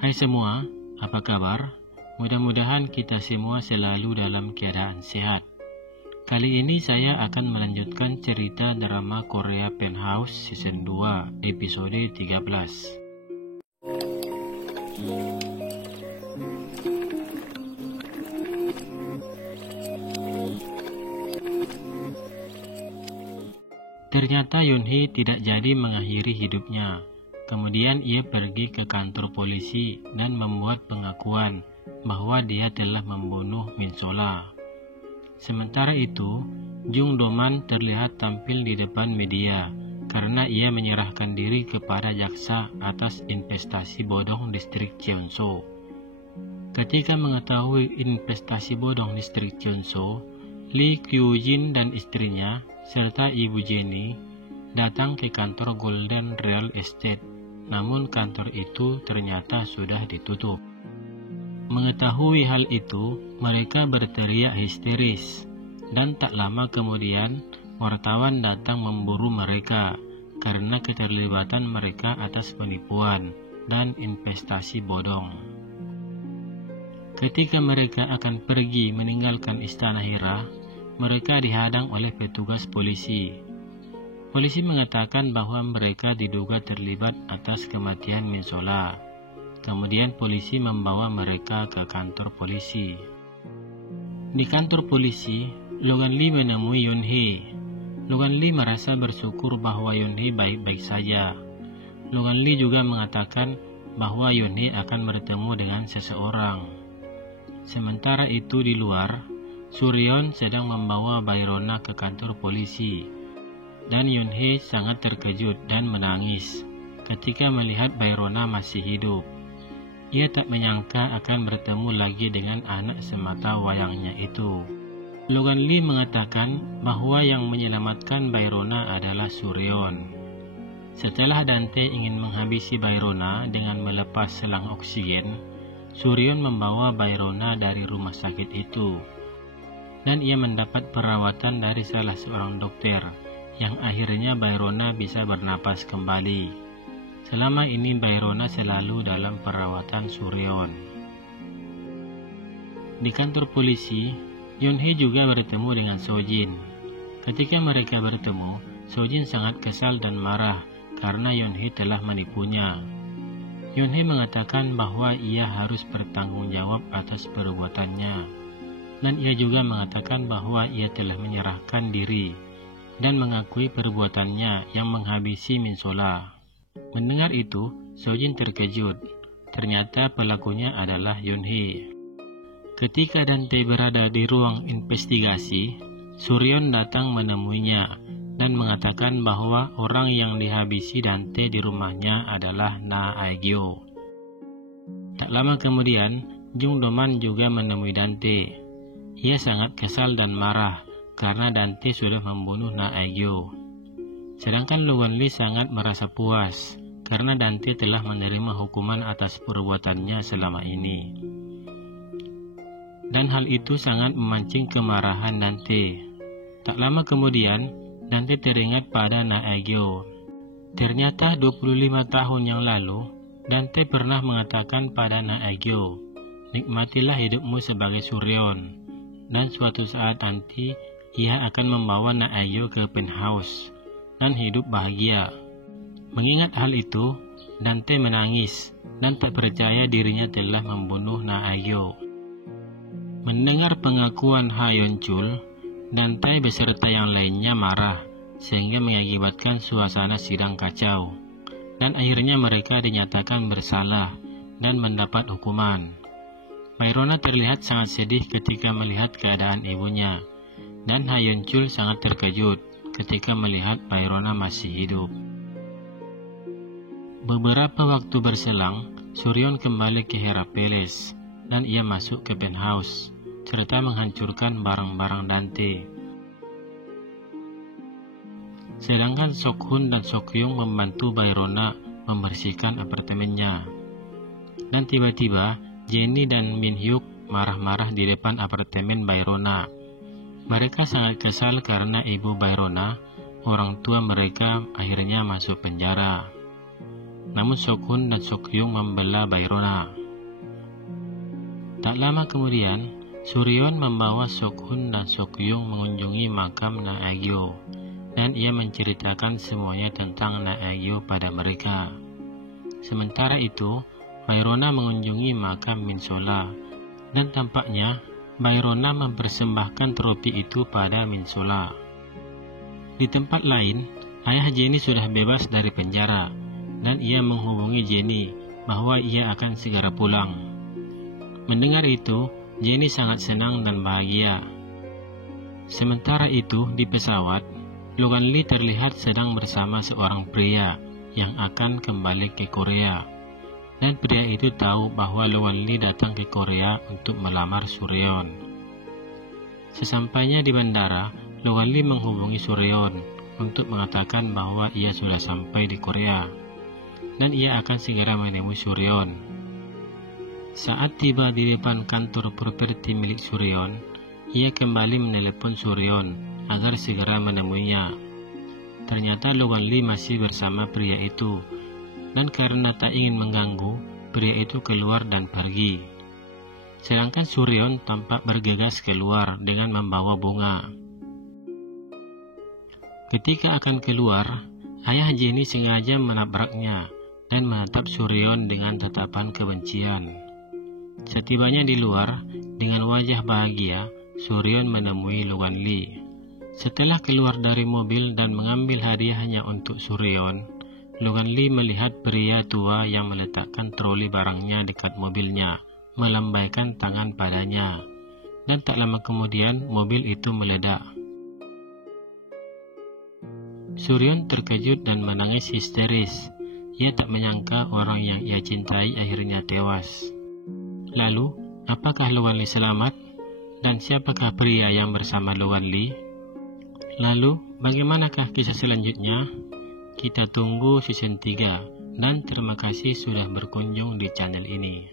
Hai semua, apa kabar? Mudah-mudahan kita semua selalu dalam keadaan sehat. Kali ini saya akan melanjutkan cerita drama Korea Penthouse Season 2, episode 13. Ternyata Yoon-hee tidak jadi mengakhiri hidupnya. Kemudian ia pergi ke kantor polisi dan membuat pengakuan bahwa dia telah membunuh Min Sola. Sementara itu, Jung Do-man terlihat tampil di depan media karena ia menyerahkan diri kepada jaksa atas investasi bodong distrik Cheonso. Ketika mengetahui investasi bodong distrik Cheonso, Lee Kyu-jin dan istrinya serta ibu Jenny datang ke kantor Golden Real Estate. Namun kantor itu ternyata sudah ditutup. Mengetahui hal itu, mereka berteriak histeris, dan tak lama kemudian wartawan datang memburu mereka karena keterlibatan mereka atas penipuan dan investasi bodong. Ketika mereka akan pergi meninggalkan Istana Hira, mereka dihadang oleh petugas polisi. Polisi mengatakan bahwa mereka diduga terlibat atas kematian Min Sola. Kemudian polisi membawa mereka ke kantor polisi. Di kantor polisi, Logan Lee menemui Yoon-hee. Logan Lee merasa bersyukur bahwa Yoon-hee baik-baik saja. Logan Lee juga mengatakan bahwa Yoon-hee akan bertemu dengan seseorang. Sementara itu di luar, Suryeon sedang membawa Bayrona ke kantor polisi. Dan Yoon-hee sangat terkejut dan menangis ketika melihat Bayrona masih hidup. Ia tak menyangka akan bertemu lagi dengan anak semata wayangnya itu. Logan Lee mengatakan bahwa yang menyelamatkan Bayrona adalah Suryeon. Setelah Dante ingin menghabisi Bayrona dengan melepas selang oksigen, Suryeon membawa Bayrona dari rumah sakit itu. Dan ia mendapat perawatan dari salah seorang dokter, yang akhirnya Bayrona bisa bernapas kembali. Selama ini Bayrona selalu dalam perawatan Suryeon. Di kantor polisi, Yoon-hee juga bertemu dengan Sojin. Ketika mereka bertemu, Sojin sangat kesal dan marah karena Yoon-hee telah menipunya. Yoon-hee mengatakan bahwa ia harus bertanggung jawab atas perbuatannya. Dan ia juga mengatakan bahwa ia telah menyerahkan diri dan mengakui perbuatannya yang menghabisi Min Sola. Mendengar itu, Sojin terkejut. Ternyata pelakunya adalah Yoon-hee. Ketika Dante berada di ruang investigasi, Suryeon datang menemuinya dan mengatakan bahwa orang yang dihabisi Dante di rumahnya adalah Na Aegyo. Tak lama kemudian, Jung Do-man juga menemui Dante. Ia sangat kesal dan marah karena Dante sudah membunuh Na Aegyo. Sedangkan Logan Lee sangat merasa puas karena Dante telah menerima hukuman atas perbuatannya selama ini. Dan hal itu sangat memancing kemarahan Dante. Tak lama kemudian, Dante teringat pada Na Aegyo. Ternyata 25 tahun yang lalu, Dante pernah mengatakan pada Na Aegyo, "Nikmatilah hidupmu sebagai Suryeon, dan suatu saat nanti ia akan membawa Na Aegyo ke penthouse dan hidup bahagia." Mengingat hal itu, Dante menangis dan tak percaya dirinya telah membunuh Na Aegyo. Mendengar pengakuan Ha Yeon-chul, Dante beserta yang lainnya marah sehingga mengakibatkan suasana sidang kacau. Dan akhirnya mereka dinyatakan bersalah dan mendapat hukuman. Bayrona terlihat sangat sedih ketika melihat keadaan ibunya. Dan Ha Yeon-chul sangat terkejut ketika melihat Bayrona masih hidup. Beberapa waktu berselang, Suryeon kembali ke Hera Palace dan ia masuk ke penthouse serta menghancurkan barang-barang Dante. Sedangkan Sok-hun dan Sok-hyung membantu Bayrona membersihkan apartemennya. Dan tiba-tiba Jenny dan Min-hyuk marah-marah di depan apartemen Bayrona. Mereka sangat kesal karena ibu Bayrona, orang tua mereka, akhirnya masuk penjara. namun Sokhun dan Sokhyung membela Bairona. Tak lama kemudian, Suryeon membawa Sokhun dan Sokhyung mengunjungi makam Naegyo, dan ia menceritakan semuanya tentang Naegyo pada mereka. Sementara itu, Bairona mengunjungi makam Minsola, dan tampaknya Bairona mempersembahkan tropi itu pada Minsola. Di tempat lain, ayah Jenny sudah bebas dari penjara, dan ia menghubungi Jenny bahwa ia akan segera pulang. Mendengar itu, Jenny sangat senang dan bahagia. Sementara itu, di pesawat, Logan Lee terlihat sedang bersama seorang pria yang akan kembali ke Korea. Dan pria itu tahu bahwa Logan Lee datang ke Korea untuk melamar Suryeon. Sesampainya di bandara, Logan Lee menghubungi Suryeon untuk mengatakan bahwa ia sudah sampai di Korea, dan ia akan segera menemui Suryeon. Saat tiba di depan kantor properti milik Suryeon, ia kembali menelepon Suryeon agar segera menemuinya. Ternyata Logan Lee masih bersama pria itu, dan karena tak ingin mengganggu, pria itu keluar dan pergi. Sedangkan Suryeon tampak bergegas keluar dengan membawa bunga. Ketika akan keluar, ayah Jenny sengaja menabraknya dan menatap Suryeon dengan tatapan kebencian. Setibanya di luar, dengan wajah bahagia, Suryeon menemui Logan Lee. Setelah keluar dari mobil dan mengambil hadiahnya untuk Suryeon, Logan Lee melihat pria tua yang meletakkan troli barangnya dekat mobilnya, melambaikan tangan padanya, dan tak lama kemudian mobil itu meledak. Suryeon terkejut dan menangis histeris. Ia tak menyangka orang yang ia cintai akhirnya tewas. Lalu, apakah Logan Lee selamat? Dan siapakah pria yang bersama Logan Lee? Lalu, bagaimanakah kisah selanjutnya? Kita tunggu season 3, dan terima kasih sudah berkunjung di channel ini.